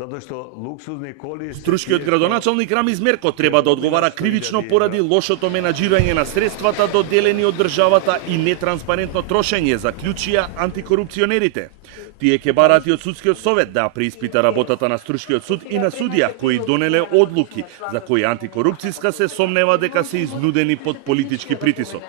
Затоа што луксузни коли Струшкиот градоначалник Рамиз Мерко треба да одговара кривично поради лошото менаџирање на средствата доделени од државата и нетранспарентно трошење, заклучија антикорупционерите. Тие ќе бараат и од судскиот совет да преиспита работата на Струшкиот суд и на судија кои донеле одлуки за кои антикорупцијска се сомнева дека се изнудени под политички притисок.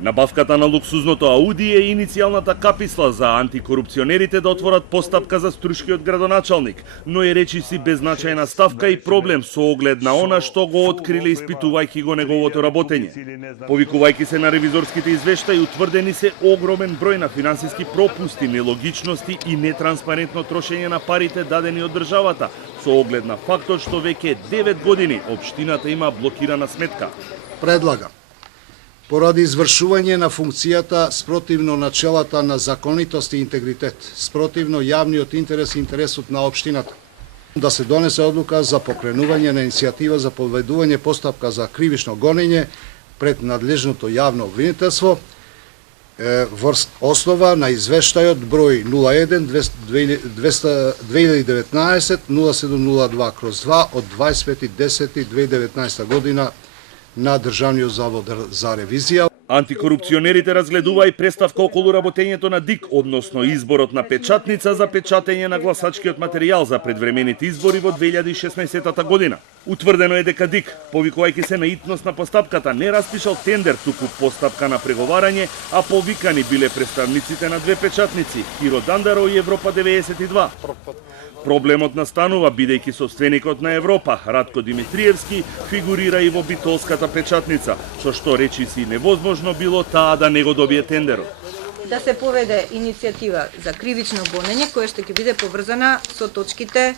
Набавката на луксузното Ауди е иницијалната каписла за антикорупционерите да отворат постапка за Струшкиот градоначалник, но е речиси беззначајна ставка и проблем со оглед на она што го откриле испитувајќи го неговото работење. Повикувајќи се на ревизорските извештаи, утврдени се огромен број на финансиски пропусти, нелогичности и нетранспарентно трошење на парите дадени од државата, со оглед на фактот што веќе 9 години општината има блокирана сметка. Предлагам поради извршување на функцијата спротивно начелата на законитост и интегритет, спротивно јавниот интерес и интересот на општината, да се донесе одлука за покренување на иницијатива за поведување постапка за кривично гонење пред надлежното јавно обвинителство во основа на извештајот број 01-2019-0702/2 од 25.10.2019 година на Државниот завод за ревизија. Антикорупционерите разгледува и преставка околу работењето на ДИК, односно изборот на печатница за печатење на гласачкиот материјал за предвремените избори во 2016 година. Утврдено е дека ДИК, повикувајќи се на итност на постапката, не распишал тендер, туку постапка на преговарање, а повикани биле представниците на две печатници, Киро Дандаро и Европа 92. Проблемот настанува бидејќи собственикот на Европа, Радко Димитриевски, фигурира и во битолската печатница, со што речиси невозможно било таа да не го добие тендерот. Да се поведе иницијатива за кривично гонење, која што ќе биде поврзана со точките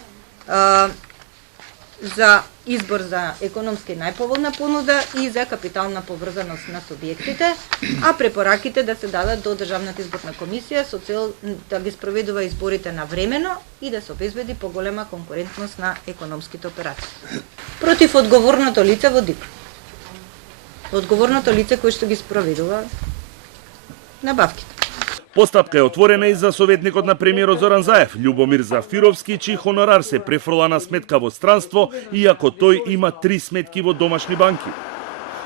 за избор за економски најповолна понуда и за капитална поврзаност на субјектите, а препораките да се дадат до Државната изборна комисија со цел да ги спроведува изборите навремено и да се обезбеди поголема конкурентност на економските операции. Против одговорното лице во ДИК. Одговорното лице кој што ги спроведува набавките. Постапка е отворена и за советникот на премиерот Зоран Заев, Љубомир Зафировски, чиј хонорар се префрла на сметка во странство, иако тој има 3 сметки во домашни банки.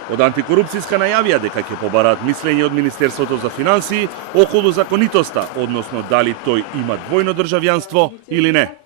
Од антикорупцијска најавија дека ќе побараат мислење од Министерството за финансии околу законитоста, односно дали тој има двојно државјанство или не.